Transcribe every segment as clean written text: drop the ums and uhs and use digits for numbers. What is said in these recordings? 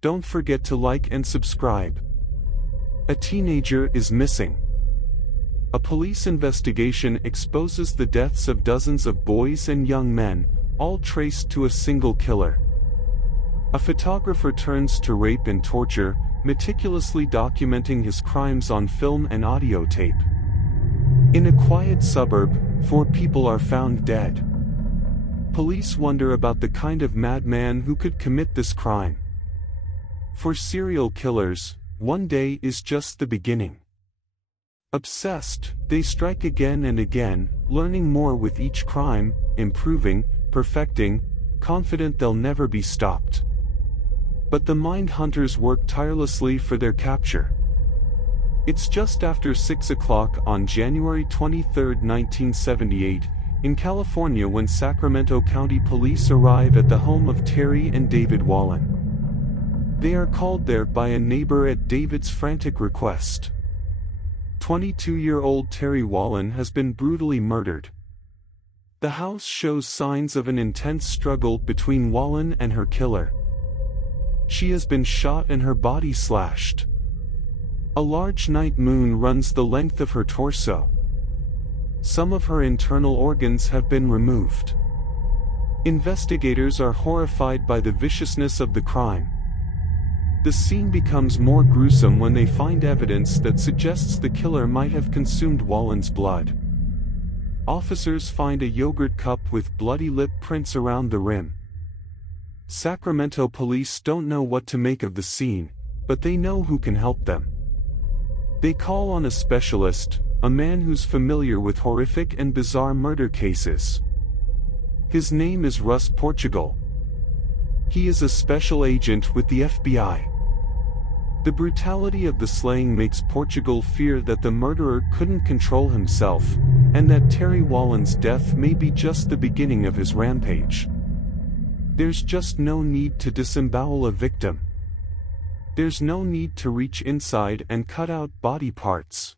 don't forget to like and subscribe. A teenager is missing. A police investigation exposes the deaths of dozens of boys and young men, all traced to a single killer. A photographer turns to rape and torture, meticulously documenting his crimes on film and audio tape. In a quiet suburb, 4 people are found dead. Police wonder about the kind of madman who could commit this crime. For serial killers, one day is just the beginning. Obsessed, they strike again and again, learning more with each crime, improving, perfecting, confident they'll never be stopped. But the mind hunters work tirelessly for their capture. It's just after 6 o'clock on January 23, 1978, in California when Sacramento County Police arrive at the home of Terry and David Wallen. They are called there by a neighbor at David's frantic request. 22-year-old Terry Wallen has been brutally murdered. The house shows signs of an intense struggle between Wallen and her killer. She has been shot and her body slashed. A large night moon runs the length of her torso. Some of her internal organs have been removed. Investigators are horrified by the viciousness of the crime. The scene becomes more gruesome when they find evidence that suggests the killer might have consumed Wallen's blood. Officers find a yogurt cup with bloody lip prints around the rim. Sacramento police don't know what to make of the scene, but they know who can help them. They call on a specialist, a man who's familiar with horrific and bizarre murder cases. His name is Russ Portugal. He is a special agent with the FBI. The brutality of the slaying makes Portugal fear that the murderer couldn't control himself, and that Terry Wallen's death may be just the beginning of his rampage. There's just no need to disembowel a victim. There's no need to reach inside and cut out body parts.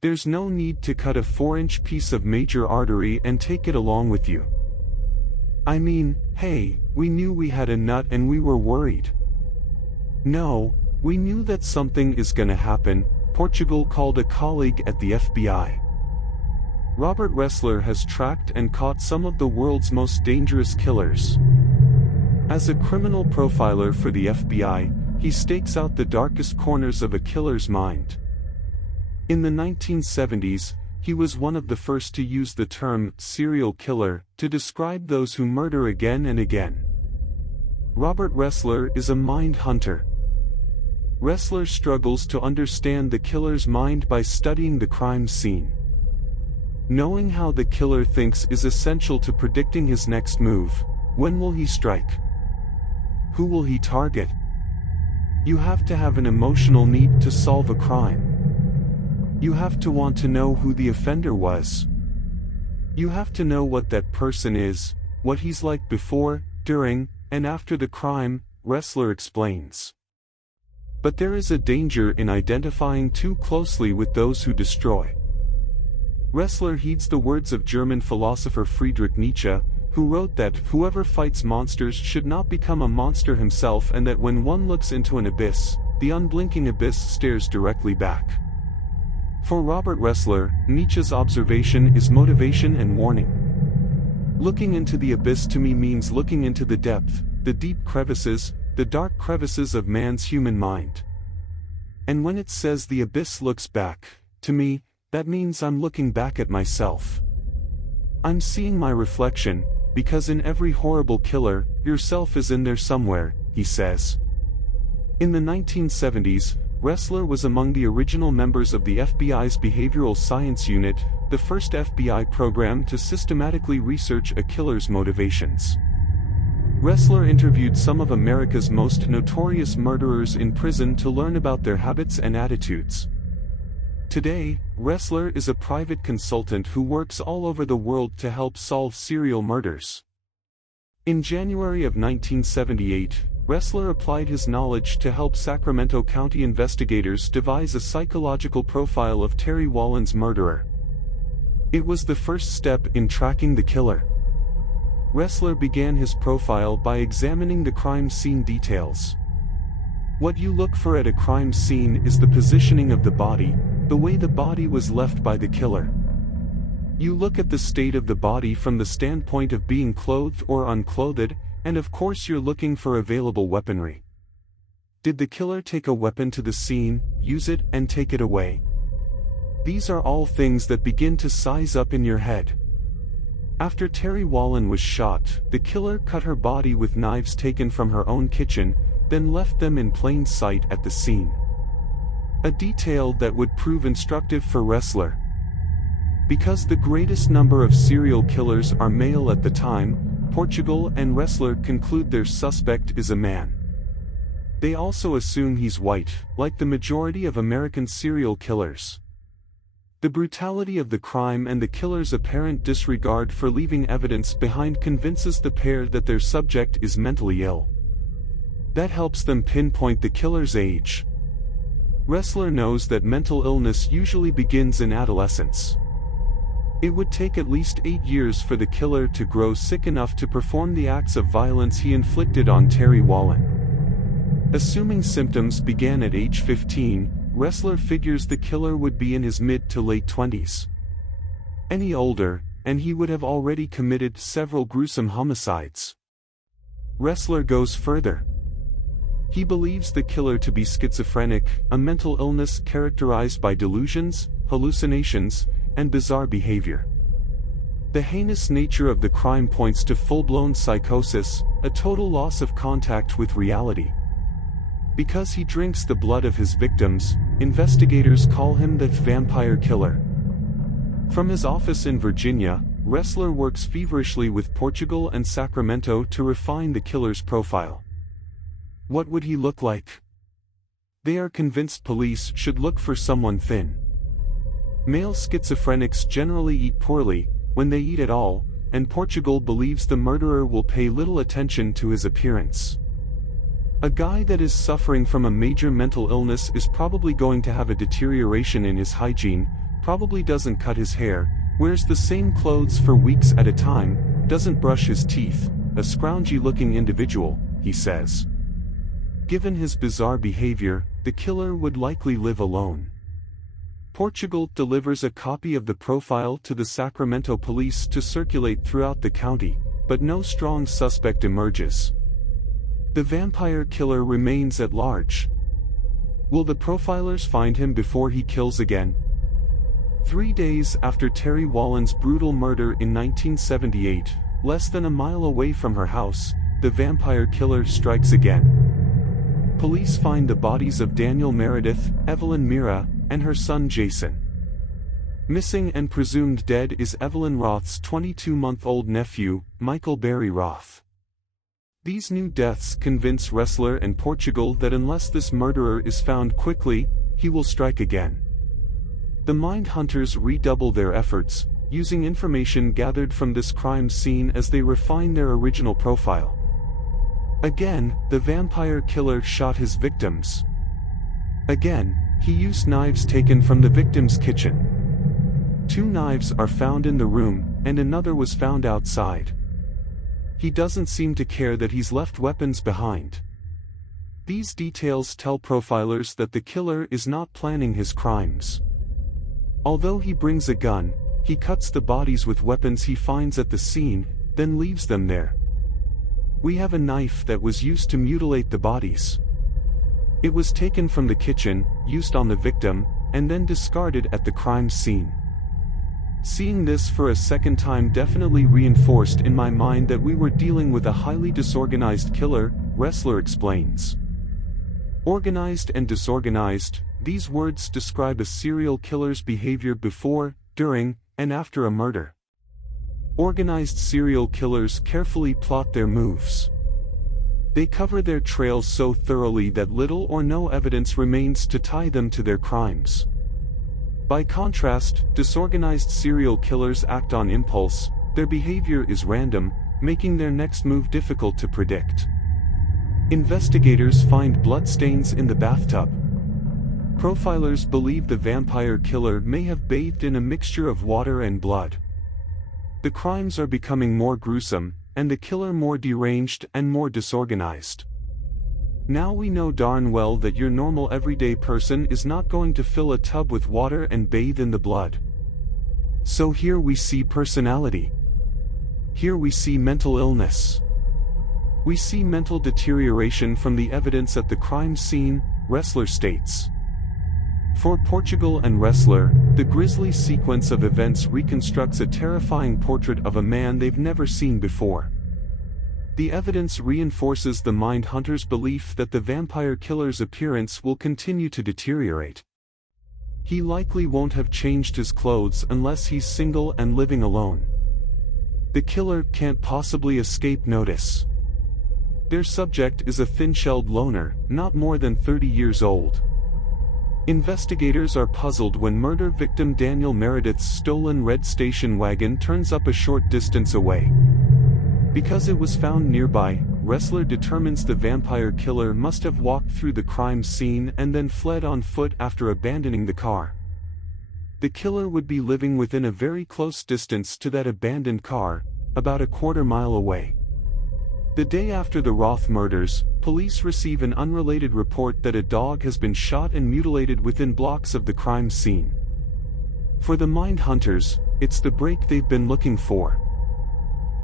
There's no need to cut a 4-inch piece of major artery and take it along with you. I mean, hey, we knew we had a nut and we were worried. No, we knew that something is gonna happen, Portugal called a colleague at the FBI. Robert Ressler has tracked and caught some of the world's most dangerous killers. As a criminal profiler for the FBI, he stakes out the darkest corners of a killer's mind. In the 1970s, he was one of the first to use the term serial killer to describe those who murder again and again. Robert Ressler is a mind hunter. Ressler struggles to understand the killer's mind by studying the crime scene. Knowing how the killer thinks is essential to predicting his next move. When will he strike? Who will he target? You have to have an emotional need to solve a crime. You have to want to know who the offender was. You have to know what that person is, what he's like before, during, and after the crime, Ressler explains. But there is a danger in identifying too closely with those who destroy. Ressler heeds the words of German philosopher Friedrich Nietzsche, who wrote that whoever fights monsters should not become a monster himself, and that when one looks into an abyss, the unblinking abyss stares directly back. For Robert Ressler, Nietzsche's observation is motivation and warning. Looking into the abyss to me means looking into the depth, the deep crevices, the dark crevices of man's human mind. And when it says the abyss looks back, to me, that means I'm looking back at myself. I'm seeing my reflection, because in every horrible killer, yourself is in there somewhere, he says. In the 1970s, Ressler was among the original members of the FBI's Behavioral Science Unit, the first FBI program to systematically research a killer's motivations. Ressler interviewed some of America's most notorious murderers in prison to learn about their habits and attitudes. Today, Ressler is a private consultant who works all over the world to help solve serial murders. In January of 1978, Ressler applied his knowledge to help Sacramento County investigators devise a psychological profile of Terry Wallen's murderer. It was the first step in tracking the killer. Ressler began his profile by examining the crime scene details. What you look for at a crime scene is the positioning of the body, the way the body was left by the killer. You look at the state of the body from the standpoint of being clothed or unclothed, and of course you're looking for available weaponry. Did the killer take a weapon to the scene, use it, and take it away? These are all things that begin to size up in your head. After Terry Wallen was shot, the killer cut her body with knives taken from her own kitchen, then left them in plain sight at the scene. A detail that would prove instructive for Ressler. Because the greatest number of serial killers are male at the time, Portugal and Ressler conclude their suspect is a man. They also assume he's white, like the majority of American serial killers. The brutality of the crime and the killer's apparent disregard for leaving evidence behind convinces the pair that their subject is mentally ill. That helps them pinpoint the killer's age. Ressler knows that mental illness usually begins in adolescence. It would take at least 8 years for the killer to grow sick enough to perform the acts of violence he inflicted on Terry Wallen. Assuming symptoms began at age 15, Ressler figures the killer would be in his mid to late 20s. Any older, and he would have already committed several gruesome homicides. Ressler goes further. He believes the killer to be schizophrenic, a mental illness characterized by delusions, hallucinations, and bizarre behavior. The heinous nature of the crime points to full-blown psychosis, a total loss of contact with reality. Because he drinks the blood of his victims, investigators call him the vampire killer. From his office in Virginia, Ressler works feverishly with Portugal and Sacramento to refine the killer's profile. What would he look like? They are convinced police should look for someone thin. Male schizophrenics generally eat poorly, when they eat at all, and Portugal believes the murderer will pay little attention to his appearance. A guy that is suffering from a major mental illness is probably going to have a deterioration in his hygiene, probably doesn't cut his hair, wears the same clothes for weeks at a time, doesn't brush his teeth, a scroungy-looking individual, he says. Given his bizarre behavior, the killer would likely live alone. Portugal delivers a copy of the profile to the Sacramento police to circulate throughout the county, but no strong suspect emerges. The vampire killer remains at large. Will the profilers find him before he kills again? 3 days after Terry Wallen's brutal murder in 1978, less than a mile away from her house, the vampire killer strikes again. Police find the bodies of Daniel Meredith, Evelyn Mira, and her son Jason. Missing and presumed dead is Evelyn Roth's 22-month-old nephew, Michael Barry Roth. These new deaths convince Ressler and Portugal that unless this murderer is found quickly, he will strike again. The mind hunters redouble their efforts, using information gathered from this crime scene as they refine their original profile. Again, the vampire killer shot his victims. Again, he used knives taken from the victim's kitchen. 2 knives are found in the room, and another was found outside. He doesn't seem to care that he's left weapons behind. These details tell profilers that the killer is not planning his crimes. Although he brings a gun, he cuts the bodies with weapons he finds at the scene, then leaves them there. We have a knife that was used to mutilate the bodies. It was taken from the kitchen, used on the victim, and then discarded at the crime scene. Seeing this for a second time definitely reinforced in my mind that we were dealing with a highly disorganized killer, Ressler explains. Organized and disorganized, these words describe a serial killer's behavior before, during, and after a murder. Organized serial killers carefully plot their moves. They cover their trails so thoroughly that little or no evidence remains to tie them to their crimes. By contrast, disorganized serial killers act on impulse, their behavior is random, making their next move difficult to predict. Investigators find bloodstains in the bathtub. Profilers believe the vampire killer may have bathed in a mixture of water and blood. The crimes are becoming more gruesome, and the killer more deranged and more disorganized. Now we know darn well that your normal everyday person is not going to fill a tub with water and bathe in the blood. So here we see personality. Here we see mental illness. We see mental deterioration from the evidence at the crime scene, Ressler states. For Portugal and Ressler, the grisly sequence of events reconstructs a terrifying portrait of a man they've never seen before. The evidence reinforces the mind hunter's belief that the vampire killer's appearance will continue to deteriorate. He likely won't have changed his clothes unless he's single and living alone. The killer can't possibly escape notice. Their subject is a thin-shelled loner, not more than 30 years old. Investigators are puzzled when murder victim Daniel Meredith's stolen red station wagon turns up a short distance away. Because it was found nearby, Ressler determines the vampire killer must have walked through the crime scene and then fled on foot after abandoning the car. The killer would be living within a very close distance to that abandoned car, about a quarter-mile away. The day after the Roth murders, police receive an unrelated report that a dog has been shot and mutilated within blocks of the crime scene. For the mind hunters, it's the break they've been looking for.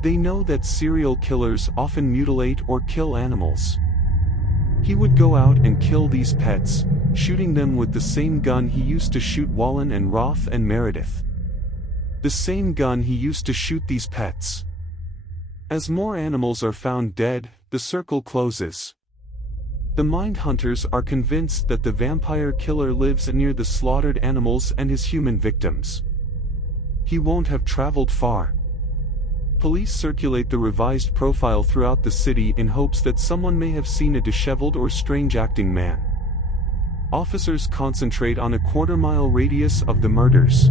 They know that serial killers often mutilate or kill animals. He would go out and kill these pets, shooting them with the same gun he used to shoot Wallen and Roth and Meredith. The same gun he used to shoot these pets. As more animals are found dead, the circle closes. The mind hunters are convinced that the vampire killer lives near the slaughtered animals and his human victims. He won't have traveled far. Police circulate the revised profile throughout the city in hopes that someone may have seen a disheveled or strange-acting man. Officers concentrate on a quarter-mile radius of the murders.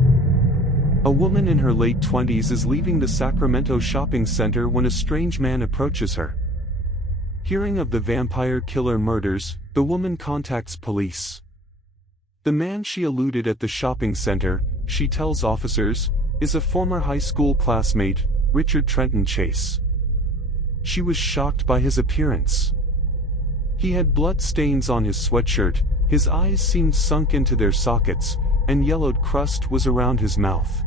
A woman in her late 20s is leaving the Sacramento shopping center when a strange man approaches her. Hearing of the vampire killer murders, the woman contacts police. The man she eluded at the shopping center, she tells officers, is a former high school classmate, Richard Trenton Chase. She was shocked by his appearance. He had blood stains on his sweatshirt, his eyes seemed sunk into their sockets, and yellowed crust was around his mouth.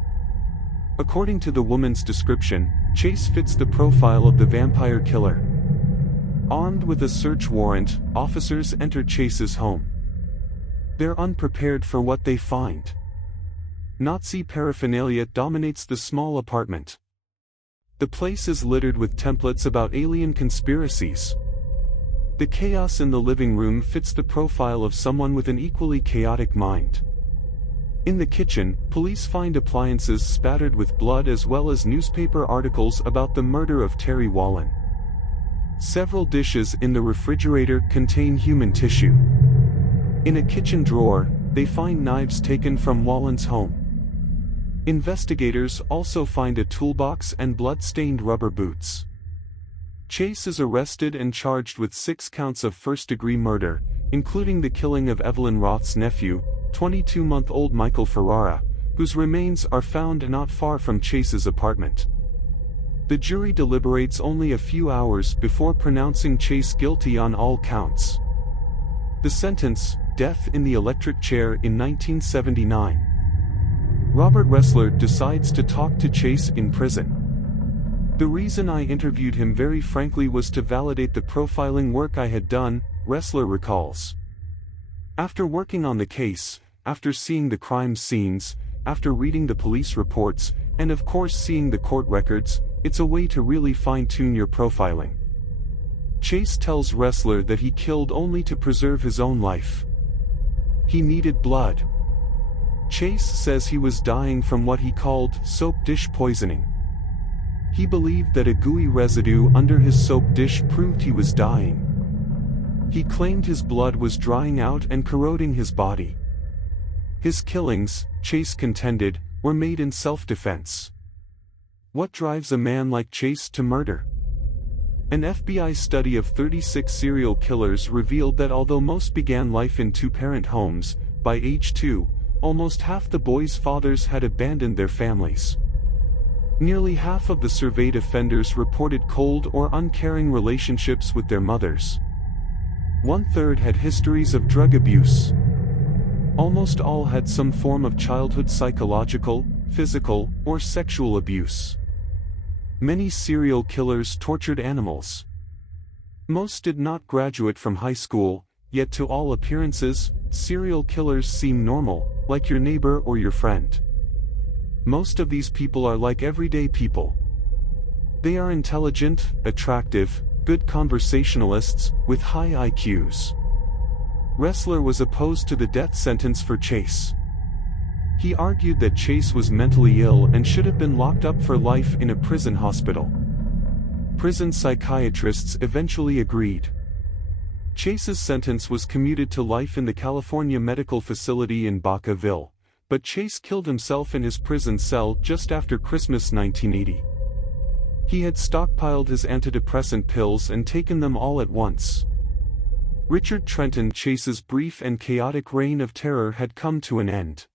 According to the woman's description, Chase fits the profile of the vampire killer. Armed with a search warrant, officers enter Chase's home. They're unprepared for what they find. Nazi paraphernalia dominates the small apartment. The place is littered with templates about alien conspiracies. The chaos in the living room fits the profile of someone with an equally chaotic mind. In the kitchen, police find appliances spattered with blood as well as newspaper articles about the murder of Terry Wallen. Several dishes in the refrigerator contain human tissue. In a kitchen drawer, they find knives taken from Wallen's home. Investigators also find a toolbox and blood-stained rubber boots. Chase is arrested and charged with 6 counts of first-degree murder, including the killing of Evelyn Roth's nephew, 22-month-old Michael Ferrara, whose remains are found not far from Chase's apartment. The jury deliberates only a few hours before pronouncing Chase guilty on all counts. The sentence, death in the electric chair in 1979. Robert Ressler decides to talk to Chase in prison. The reason I interviewed him very frankly was to validate the profiling work I had done, Ressler recalls. After working on the case, after seeing the crime scenes, after reading the police reports, and of course seeing the court records, it's a way to really fine-tune your profiling. Chase tells Ressler that he killed only to preserve his own life. He needed blood. Chase says he was dying from what he called soap dish poisoning. He believed that a gooey residue under his soap dish proved he was dying. He claimed his blood was drying out and corroding his body. His killings, Chase contended, were made in self-defense. What drives a man like Chase to murder? An FBI study of 36 serial killers revealed that although most began life in two-parent homes, by age 2, almost half the boys' fathers had abandoned their families. Nearly half of the surveyed offenders reported cold or uncaring relationships with their mothers. 1/3 had histories of drug abuse. Almost all had some form of childhood psychological, physical, or sexual abuse. Many serial killers tortured animals. Most did not graduate from high school, yet to all appearances, serial killers seem normal, like your neighbor or your friend. Most of these people are like everyday people. They are intelligent, attractive, good conversationalists, with high IQs. Ressler was opposed to the death sentence for Chase. He argued that Chase was mentally ill and should have been locked up for life in a prison hospital. Prison psychiatrists eventually agreed. Chase's sentence was commuted to life in the California Medical Facility in Baca-Ville, but Chase killed himself in his prison cell just after Christmas 1980. He had stockpiled his antidepressant pills and taken them all at once. Richard Trenton Chase's brief and chaotic reign of terror had come to an end.